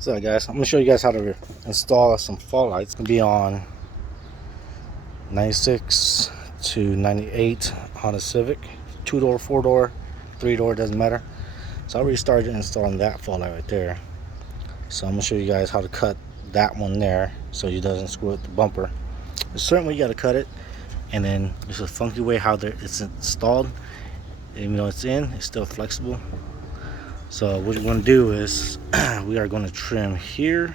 So guys, I'm gonna show you guys how to install some fog lights. It's gonna be on 96 to 98 Honda Civic, 2-door, 4-door, 3-door, doesn't matter. So I already started installing that fog light right there. So I'm gonna show you guys how to cut that one there so it doesn't screw up the bumper. There's a certain way you gotta cut it, and then there's a funky way how it's installed. Even though it's in, it's still flexible. So what we're going to do is we are going to trim here,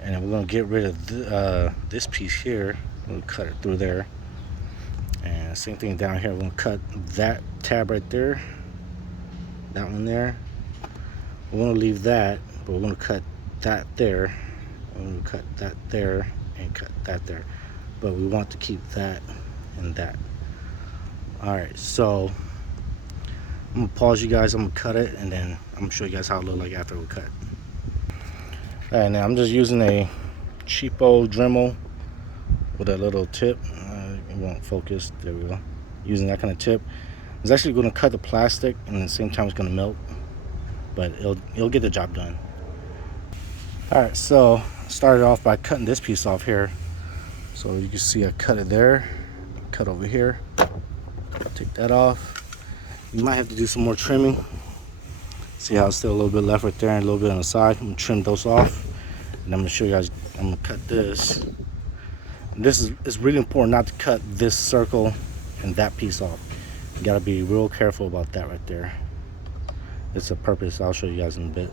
and then we're going to get rid of this piece here. We'll cut it through there, and same thing down here. We're going to cut that tab right there, that one there. We're going to leave that, but we're going to cut that there. We're going to cut that there and cut that there, but we want to keep that and that. Alright, so I'm gonna pause you guys. I'm gonna cut it, and then I'm gonna show you guys how it looks like after we cut. Alright, now I'm just using a cheapo Dremel with a little tip. It won't focus. There we go. Using that kind of tip. It's actually going to cut the plastic, and at the same time it's going to melt, but it'll get the job done. Alright, so I started off by cutting this piece off here. So you can see I cut it there, cut over here. Take that off. You might have to do some more trimming. See how it's still a little bit left right there and a little bit on the side. I'm gonna trim those off, and I'm gonna show you guys. I'm gonna cut this. And it's really important not to cut this circle and that piece off. You gotta be real careful about that right there. It's a purpose. I'll show you guys in a bit.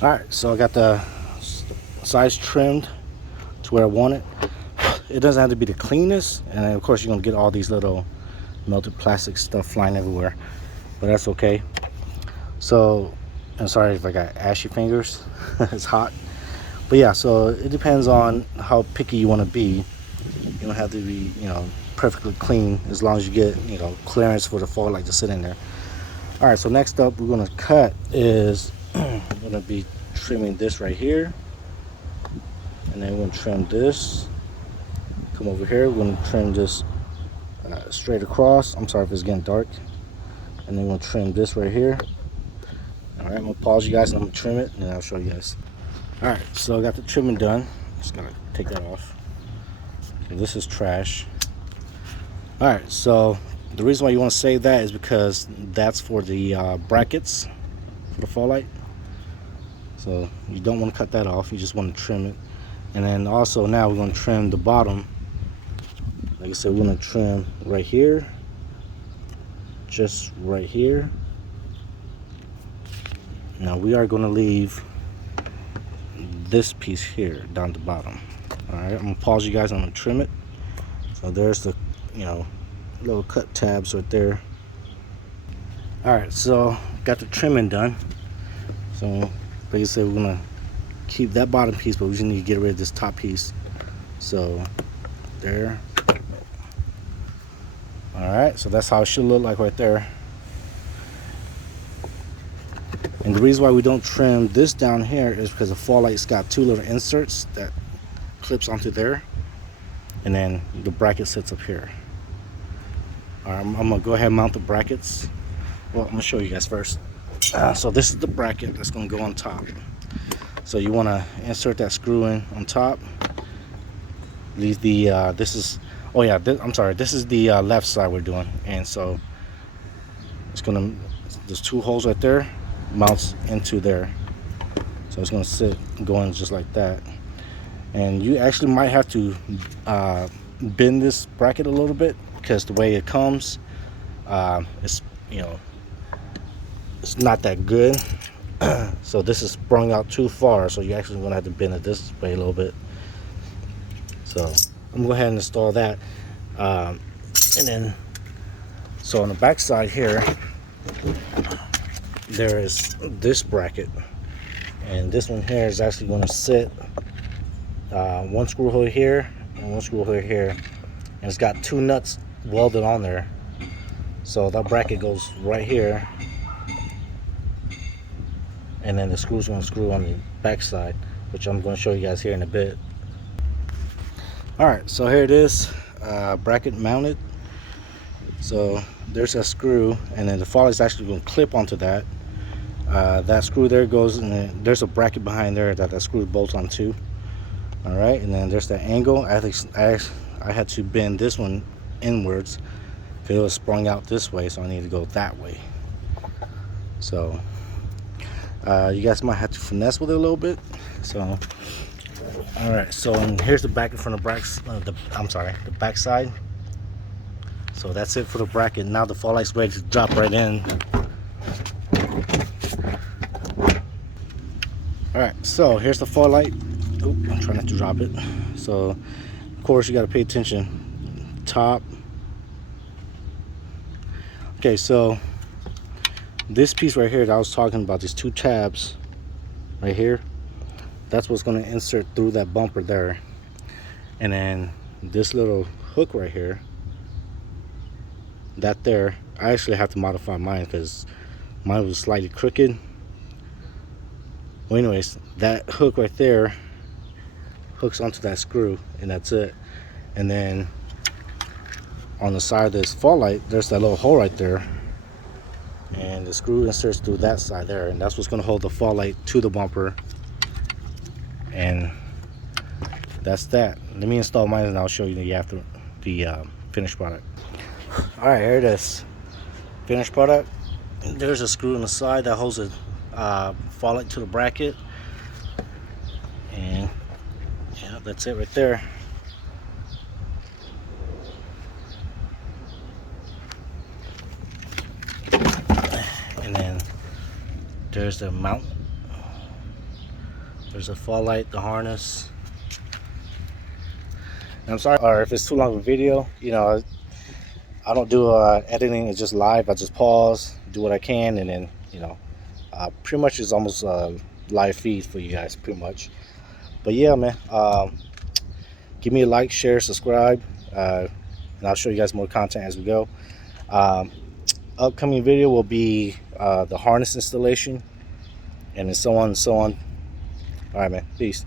All right, so I got the size trimmed to where I want it. It doesn't have to be the cleanest, and then of course you're gonna get all these little melted plastic stuff flying everywhere, but that's okay. So I'm sorry if I got ashy fingers. It's hot, but yeah, so it depends on how picky you want to be. You don't have to be, perfectly clean, as long as you get, clearance for the fog light to sit in there. All right, so next up we're going to cut is we're going to be trimming this right here, and then we're going to trim this. Come over here, we're going to trim this straight across. I'm sorry if it's getting dark. And then we'll trim this right here. Alright, I'm going to pause you guys and I'm going to trim it, and then I'll show you guys. Alright, so I got the trimming done. Just gotta take that off. Okay, this is trash. Alright, so the reason why you want to save that is because that's for the brackets for the fog light. So you don't want to cut that off, you just want to trim it. And then also now we're going to trim the bottom. Like I said, we're going to trim right here, just right here. Now we are going to leave this piece here down the bottom. Alright, I'm going to pause you guys, I'm going to trim it. So there's the, little cut tabs right there. Alright, so got the trimming done. So like I said, we're going to keep that bottom piece, but we just need to get rid of this top piece. So there. Alright, so that's how it should look like right there. And the reason why we don't trim this down here is because the fog light's got two little inserts that clips onto there, and then the bracket sits up here. Alright, I'm gonna go ahead and mount the brackets. Well, I'm gonna show you guys first. So this is the bracket that's gonna go on top. So you want to insert that screw in on top. Leave the this is, oh yeah, I'm sorry, this is the left side we're doing, and so it's gonna, there's two holes right there, mounts into there, so it's gonna sit going just like that. And you actually might have to bend this bracket a little bit, because the way it comes, it's it's not that good. So this is sprung out too far, so you actually gonna have to bend it this way a little bit. So I'm gonna go ahead and install that, and then so on the back side here there is this bracket, and this one here is actually going to sit one screw hole here and one screw hole here, and it's got two nuts welded on there. So that bracket goes right here, and then the screw's going to screw on the back side, which I'm going to show you guys here in a bit. Alright, so here it is, bracket mounted. So there's a screw, and then the fog is actually going to clip onto that. That screw there goes in. There's a bracket behind there that screw bolts on too. All right, and then there's that angle. I had to bend this one inwards because it was sprung out this way, so I need to go that way. So you guys might have to finesse with it a little bit. So all right, so here's the back and front of the back side. So that's it for the bracket. Now the fog light's ready to drop right in. All right, so here's the fog light. Oh, I'm trying not to drop it. So of course you got to pay attention. Top. Okay, so this piece right here that I was talking about, these two tabs right here, that's what's going to insert through that bumper there. And then this little hook right here, that there, I actually have to modify mine because mine was slightly crooked. Well, anyways, that hook right there hooks onto that screw, and that's it. And then on the side of this fog light, there's that little hole right there, and the screw inserts through that side there, and that's what's going to hold the fog light to the bumper. And that's that. Let me install mine and I'll show you the finished product. All right, here it is, finished product. There's a screw on the side that holds the fog light to the bracket, and yeah, that's it right there. And then there's the mount. There's a fog light, the harness. And I'm sorry, or if it's too long of a video, you know, I don't do editing. It's just live. I just pause, do what I can, and then, you know, pretty much it's almost a live feed for you guys, pretty much. But yeah, man, give me a like, share, subscribe, and I'll show you guys more content as we go. Upcoming video will be the harness installation, and then so on and so on. All right, man, peace.